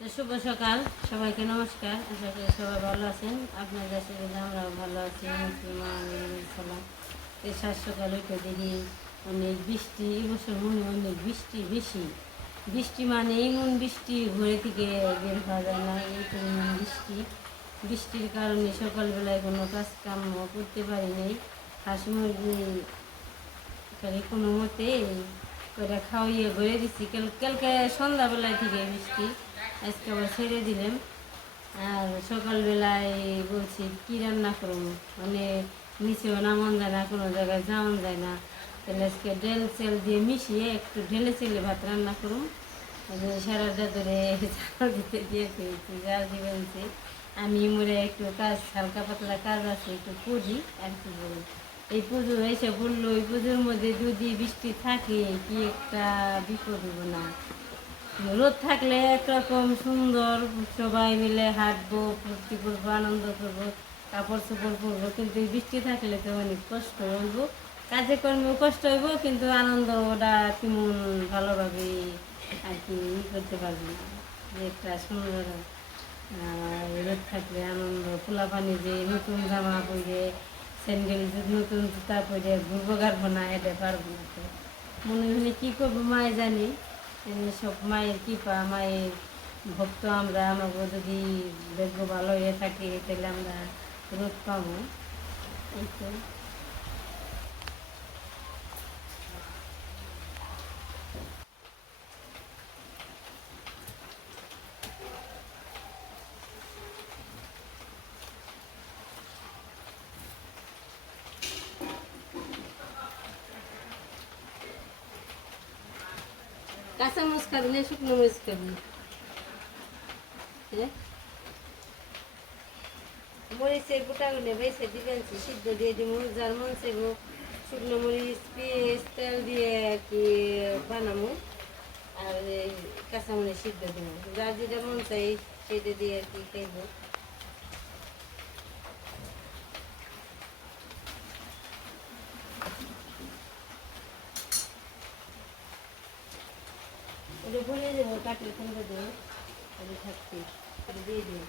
শুভ সকাল। সবাইকে নমস্কার। আশা করি সবাই ভালো আছেন। আপনার দেশে আমরাও ভালো আছি। এই সাত সকাল উঠে দেখি অনেক বৃষ্টি এবছর মনে অনেক বৃষ্টি বেশি। বৃষ্টি মানে এমন বৃষ্টি ঘরে থেকে বের হওয়া যায় না। এই পরিমাণ বৃষ্টি। বৃষ্টির কারণে সকালবেলায় কোনো কাজ কাম করতে পারি নাই। হাঁস মুরগি কোনো মতে করে খাওয়াইয়ে ঘুরে দিচ্ছি কাল, কালকে সন্ধ্যাবেলায় থেকে বৃষ্টি। আজকে আবার ছেড়ে দিলাম। আর সকালবেলায় বলছি, কী রান্না করব? মানে নিচেও নামন যায় না, কোনো জায়গায় যাওয়ান যায় না। তাহলে আজকে ডেল চেল দিয়ে মিশিয়ে একটু ঢেলে চেলে ভাত রান্না করুন সারাটা ধরে দিতে দিয়ে পেয়েছি জাল আমি মরে একটু কাজ, হালকা পাতলা কাজ আছে, একটু করি আর কি বলি এই পুজো এসে বলল এই পুজোর মধ্যে যদি বৃষ্টি থাকে, কি একটা বিপদ হব না। রোদ থাকলে একরকম সুন্দর সবাই মিলে হাঁটবো, ফুর্তি করব, আনন্দ করব, কাপড় চোপড় পরবো, কিন্তু বৃষ্টি থাকলে তো অনেক কষ্ট হইব। কাজে কর্মেও কষ্ট হইব, কিন্তু আনন্দটা তেমন ভালোভাবে আর কি করতে পারব যে একটা সুন্দর রোদ থাকলে আনন্দ খোলা পানি যে নতুন জামা পরে, স্যান্ডেল নতুন জুতা পরে ঘুরবো গাড়বো না, এটা পারব না তো। মনে মনে কী করব, মায়ে জানি। সব মায়ের কৃপা, মায়ের ভক্ত আমরা আমাকে যদি দেখব ভালো হয়ে থাকে, তাহলে আমরা রোধ পাবো। এই তো। কাঁচা মরিচ খাবি না শুকনো মরিচ খাবি হ্যাঁ? মরিচের গোটাগুলো বেছে দিবেন, সিদ্ধ দিয়ে দিব, যার মন চাইব। শুকনো মরিচ, পেঁয়াজ, তেল দিয়ে কি বানাবো। আর কাঁচা মরিচ সিদ্ধ দিব। যার যেটা মন চাই, সেটা দিয়ে আর কি খাইব। ভরে দেবো দেবো দিয়ে দেবো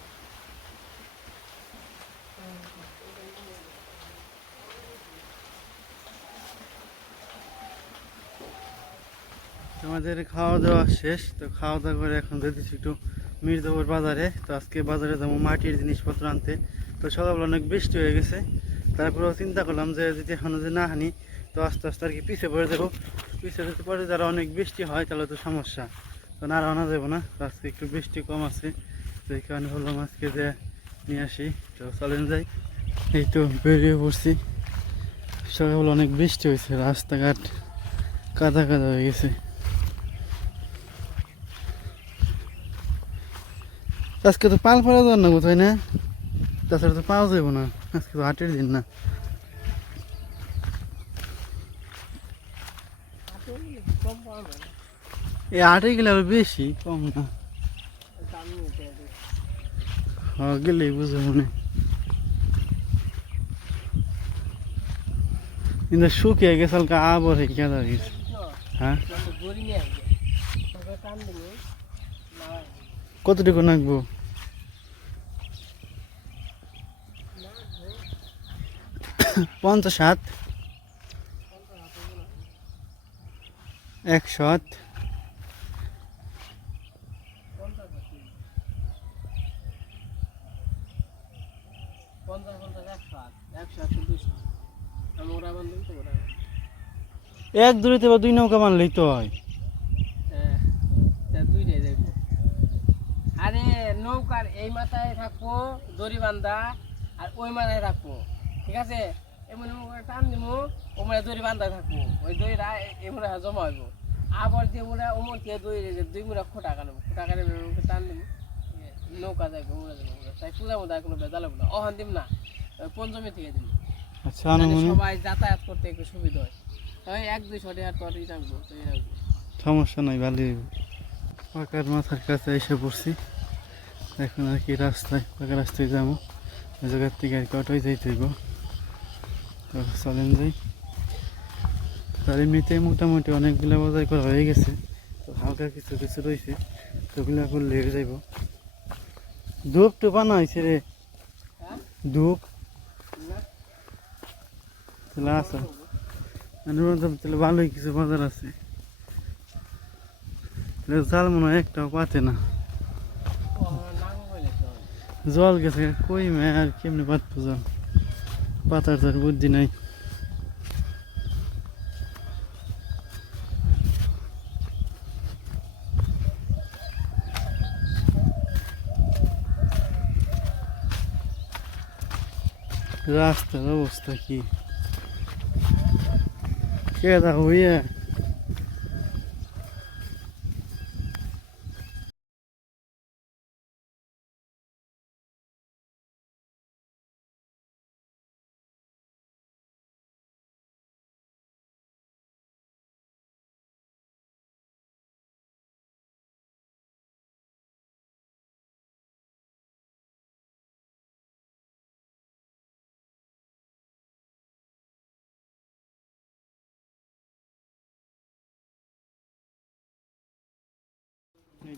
আমাদের খাওয়া দাওয়া শেষ, তো খাওয়া দাওয়া করে এখন যেতেছি একটু মির্জাপুর বাজারে। তো আজকে বাজারে যাব মাটির জিনিসপত্র আনতে। তো সকালবেলা অনেক বৃষ্টি হয়ে গেছে। তারপরেও চিন্তা করলাম যে যদি এখন যদি না হানি তো আস্তে আস্তে আর কি পিছিয়ে পড়ে যাব। পিছিয়ে যদি পরে, যারা অনেক বৃষ্টি হয় তাহলে তো সমস্যা। তো না আনা যাব না। আজকে একটু বৃষ্টি কম আছে, তো এই কারণে বললাম আজকে যে নিয়ে আসি। তো চলেন যাই। এই তো বেরিয়ে পড়ছি। সকালবেলা অনেক বৃষ্টি হয়েছে, রাস্তাঘাট কাদা কাদা হয়ে গেছে। আজকে তো পাল ফেলা যাওয়ার না কোথায় না? তাছাড়া তো পাওয়া যাব না। আজকে তো হাটের দিন না। এই হাটে গেলে বেশি, কম না। হ্যাঁ গেলেই বুঝে মনে। কিন্তু শুকিয়ে গেছে, হালকা আবর হয়ে গেল হ্যাঁ? কতটুকু নাকবো? পঞ্চাশ হাত। একশো এক দূরিতে বা দুই নৌকা মারলেই তো হয়। আরে, নৌকার এই মাথায় থাকব, দড়ি বান্ধা, আর ওই মাথায় থাকব। ঠিক আছে? এমন এমন টান দিব ও মানে দড়ি বান্ধা থাকব। ওই দড়িটা এমন জমা হইব। আবার মোড়া ওমর দিয়ে দড়ি রেখে দুই মুড়া খোটা কানবো খোটা কানে টান দিব। নৌকা যাইবো মোড়া যাব তাই পূজার মধ্যে কোনো বেজাল হবে না। অহান দিব না পঞ্চমী থেকে দিব আচ্ছা সবাই যাতায়াত করতে একটু সুবিধা হয়। তাই এক দুই ছটি হাট পরই রাখব সমস্যা নাই ভালোই পাকার মাথার কাছে এসে পড়ছি। এখন আর কি রাস্তায় পাকা রাস্তায় যাব। জায়গার থেকে আর কি অটোয় যাইতে হইব। তো চলেন যাই। তার এমনিতে মোটামুটি অনেকগুলো বাজার করা হয়ে গেছে। তো হালকা কিছু কিছু রয়েছে, তো ওগুলো করলে যাইব। ধূপ তো বানা হয়েছে রে? ধূপ। তাহলে আছে তাহলে ভালোই কিছু বাজার আছে। জাল মনে হয় একটাও পাতে না। জল গেছে, কই মে আর কেমনি পাতবো জল পাতার তার বুদ্ধি নাই। রাস্তার অবস্থা কি কেদা হইয়া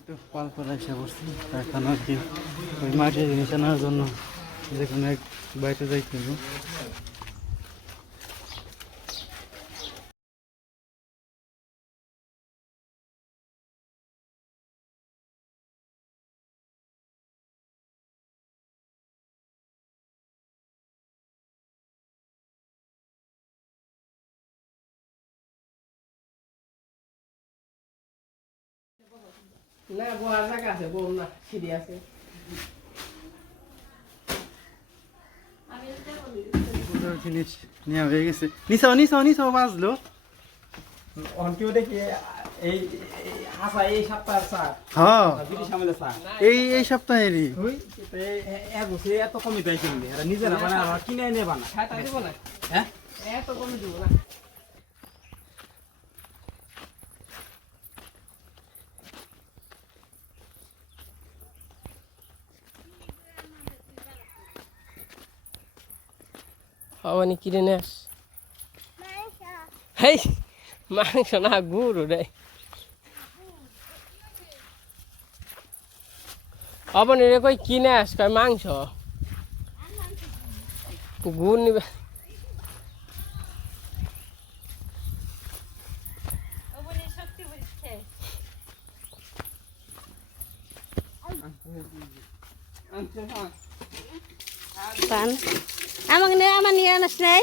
তো পাল পালা এসে বসছি। এখন ওই মাটির জিনিস আনার জন্য যে কোনো এক বাড়িতে যাইতে না বোয়ার জায়গা আছে বল না সিঁড়ি আছে। জিনিস নেওয়া হয়ে গেছে। নিসাও নিসাও নিসাও বাজলো। অন্টিও দেখি এই এই হাসা এই সপ্তাহের স্যার। হ্যাঁ বিদেশ আমলে স্যার। এই এই সপ্তাহেরই। তুই এক বছর এত কমে দেয় কিনবে নিজেরা বানায় আর কিনে এনে বানা। খাতা দিব না? হ্যাঁ? এত কমে দিব না। হওয়ানি কিনে নেস হেই মাংস না গুড় রে অবনি রে কই কিনে আস কয় মাংস গুড় নিবে পান আমাকে নিয়ে আমার নিয়ে আনাস নাই?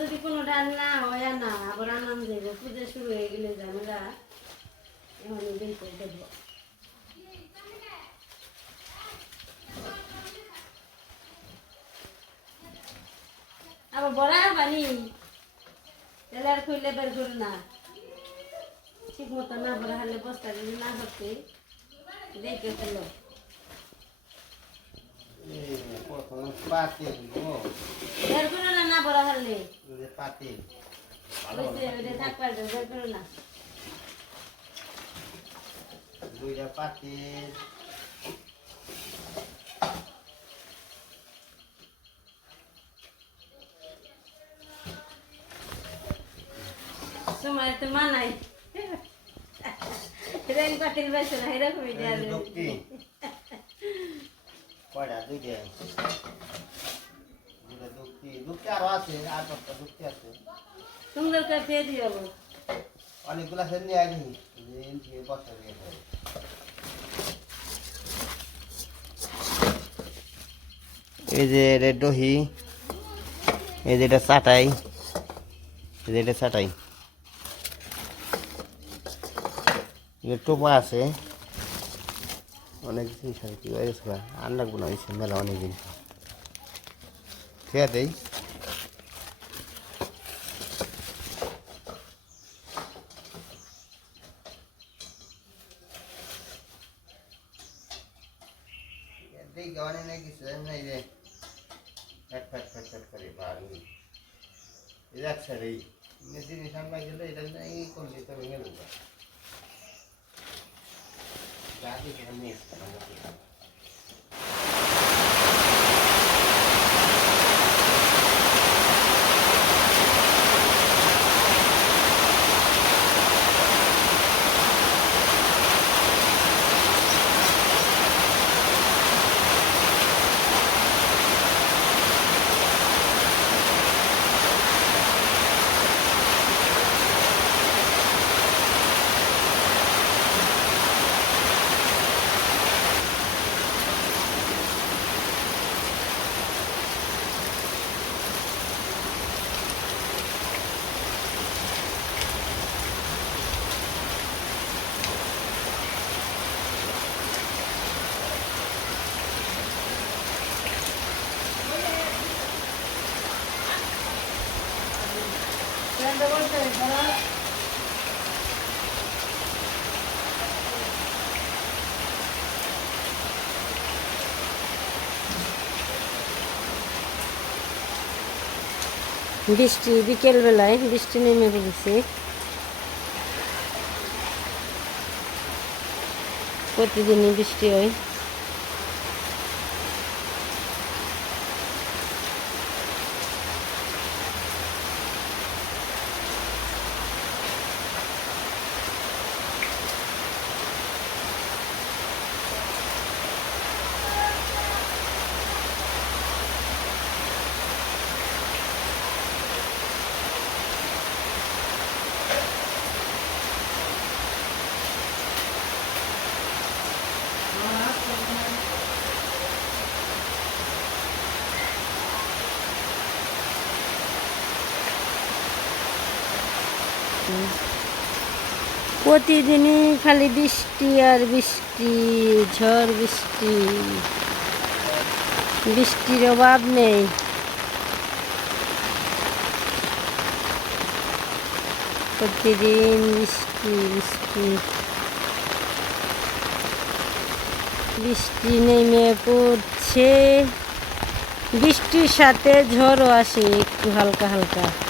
যদি কোনো না হয় না আবার আনাম দেবো পুজো শুরু হয়ে গেলে ঝামেলা এখন দেখে আবার বড়া বানি। তাহলে আর খুললে বের করো না। ঠিক মতো না বড়া হলে বস্তা যদি না হচ্ছে দেখে বের করো না না বড়া হলে। পারবে, বের করো না। দুইটা পাতি। সময় তো মানাই রেল পাতিল বেছে না এরকমই কয়টা দুইটা দুটা দুঃখী দুঃখী আরও আছে আর পাঁচটা দুঃখী আছে সুন্দর করে দিয়ে দিও অনেকগুলা সে নিয়ে আসি বসা দিয়ে দেয় এই যে এটা দহি এই যে এটা চাটাই এই যে এটা চাটাই এটা টোপা আছে, অনেক জিনিস আছে কি হয়েছে আর লাগবো না হয়েছে মেলা অনেক জিনিস ঠিক আছে এই গানে নাকি নাই রে ফ্যাট ফ্যাট ফ্যাট ফ্যাট করে বাড়ি। এটা আচ্ছা রে মেশিনে সামনে গেলে এটা নাই করলে তবে গেল গাড়ি কেন বৃষ্টি বিকেলবেলায় বৃষ্টি নেমে পড়েছে। প্রতিদিনই বৃষ্টি হয়। প্রতিদিনই খালি বৃষ্টি আর বৃষ্টি, ঝড় বৃষ্টি। বৃষ্টির অভাব নেই। প্রতিদিন বৃষ্টি বৃষ্টি। বৃষ্টি নেমে পড়ছে। বৃষ্টির সাথে ঝড়ও আসে একটু হালকা হালকা।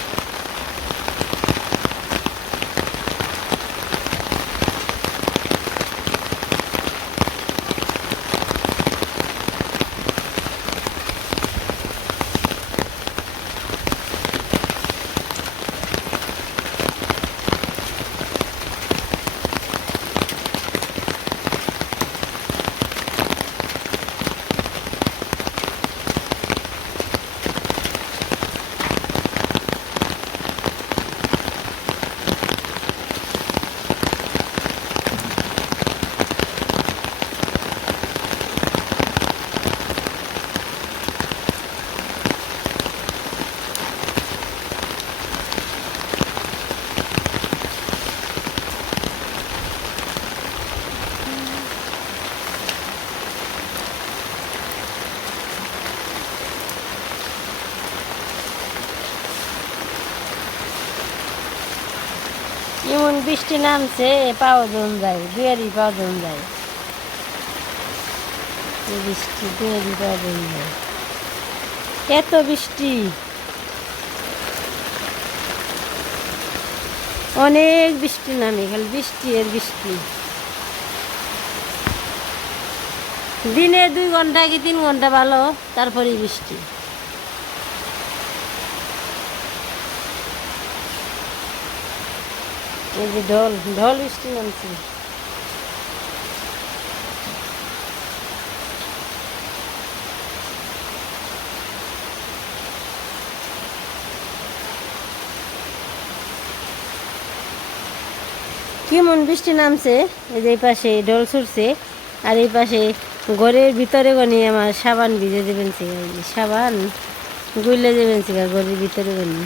এমন বৃষ্টি নামছে পাওয়া জন যায় দুয়ারি পাওয়া জন যায়। বৃষ্টি দুয়ারি পাওয়া জন যায়। এত বৃষ্টি। অনেক বৃষ্টি নামে, খালি বৃষ্টি এর বৃষ্টি। দিনে দুই ঘণ্টা কি তিন ঘণ্টা ভালো? তারপরেই বৃষ্টি। এই যে ঢল ঢল বৃষ্টি নামছে। কেমন বৃষ্টি নামছে? এই যে এই পাশে ঢোল ছুটছে, আর এই পাশে ঘরের ভিতরে গনি আমার সাবান ভিজে দেবেন সাবান গুলে দেবেন ঘরের ভিতরে গনি